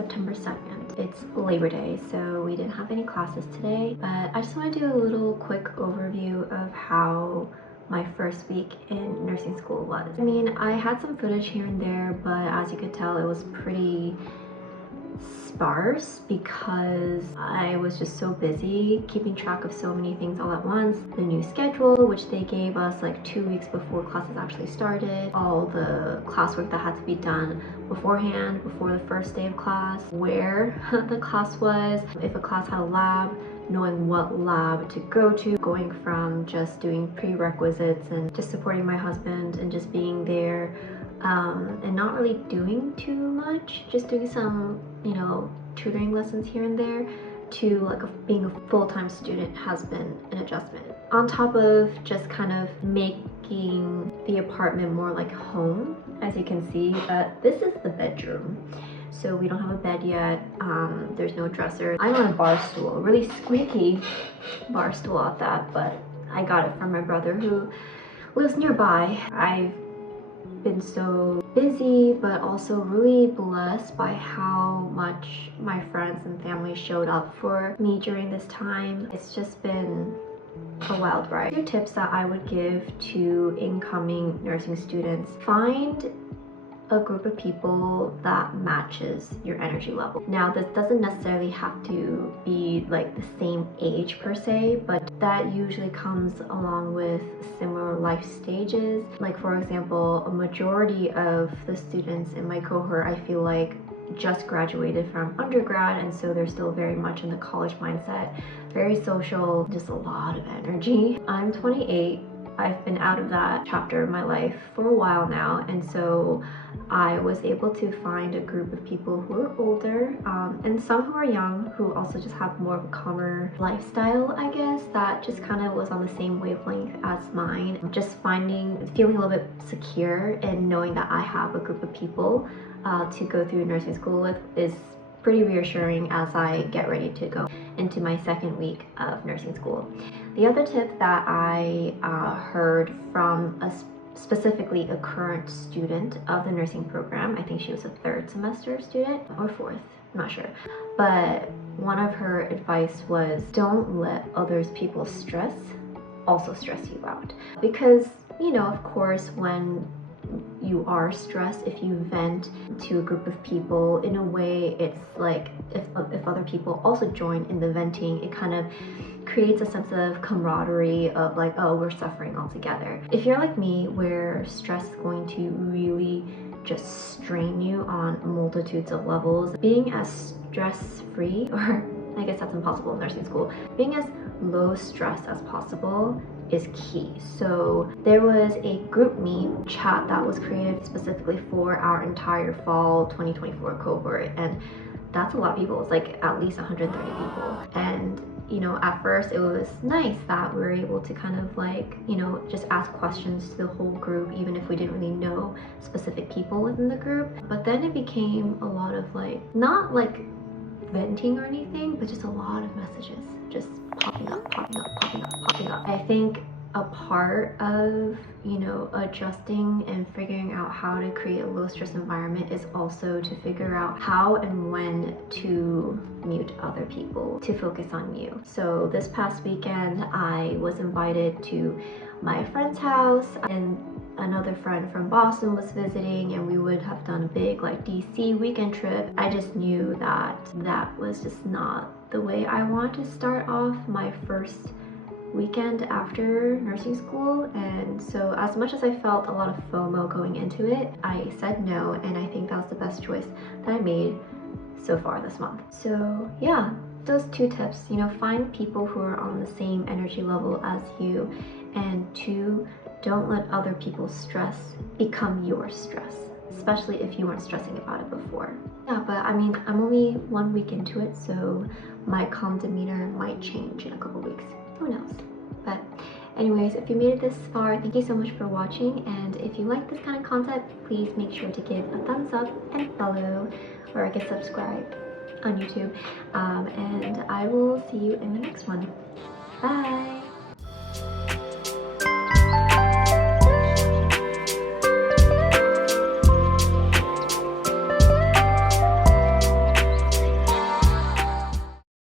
September 2nd. It's Labor Day, so we didn't have any classes today, but I just want to do a little quick overview of how my first week in nursing school was. I mean, I had some footage here and there, but as you could tell, it was pretty sparse because I was just so busy keeping track of so many things all at once. The new schedule, which they gave us like 2 weeks before classes actually started, all the classwork that had to be done beforehand, before the first day of class, where the class was, if a class had a lab, knowing what lab to go to, going from just doing prerequisites and just supporting my husband and just being there and not really doing too much, just doing some, tutoring lessons here and there, to like being a full-time student has been an adjustment. On top of just kind of making the apartment more like home. As you can see, this is the bedroom. So we don't have a bed yet, there's no dresser. I'm on a bar stool, a really squeaky bar stool at that, but I got it from my brother who lives nearby. I've been so busy, but also really blessed by how much my friends and family showed up for me during this time. It's just been a wild ride. 2 tips that I would give to incoming nursing students: find a group of people that matches your energy level. Now, this doesn't necessarily have to be like the same age per se, but that usually comes along with similar life stages. Like, for example, a majority of the students in my cohort, I feel like, just graduated from undergrad, and so they're still very much in the college mindset, very social, just a lot of energy. I'm 28. I've been out of that chapter of my life for a while now, and so I was able to find a group of people who are older and some who are young, who also just have more of a calmer lifestyle, I guess, that just kind of was on the same wavelength as mine. Just feeling a little bit secure and knowing that I have a group of people to go through nursing school with is pretty reassuring as I get ready to go into my 2nd week of nursing school. The other tip that I heard from specifically a current student of the nursing program, I think she was a 3rd semester student or 4th, I'm not sure, but one of her advice was, don't let others people's stress also stress you out. Because, of course, when you are stressed, if you vent to a group of people, in a way it's like if other people also join in the venting, it kind of creates a sense of camaraderie of like, oh, we're suffering all together. If you're like me, where stress is going to really just strain you on multitudes of levels, being as stress-free, or I guess that's impossible in nursing school, being as low stress as possible is key. So there was a group meme chat that was created specifically for our entire fall 2024 cohort, and that's a lot of people. It's like at least 130 people. And at first it was nice that we were able to kind of like, just ask questions to the whole group, even if we didn't really know specific people within the group. But then it became a lot of like, not like venting or anything, but just a lot of messages just popping up. I think a part of, adjusting and figuring out how to create a low stress environment is also to figure out how and when to mute other people to focus on you. So this past weekend, I was invited to my friend's house, and another friend from Boston was visiting, and we would have done a big like DC weekend trip. I just knew that that was just not the way I want to start off my first weekend after nursing school. And so as much as I felt a lot of FOMO going into it, I said no, and I think that was the best choice that I made so far this month. So yeah, those 2 tips, find people who are on the same energy level as you, and 2, don't let other people's stress become your stress, especially if you weren't stressing about it before. Yeah, but I mean, I'm only 1 week into it, so my calm demeanor might change in a couple weeks. Who knows? But anyways, if you made it this far, thank you so much for watching, and if you like this kind of content, please make sure to give a thumbs up and follow, or I guess subscribe on YouTube, and I will see you in the next one. Bye!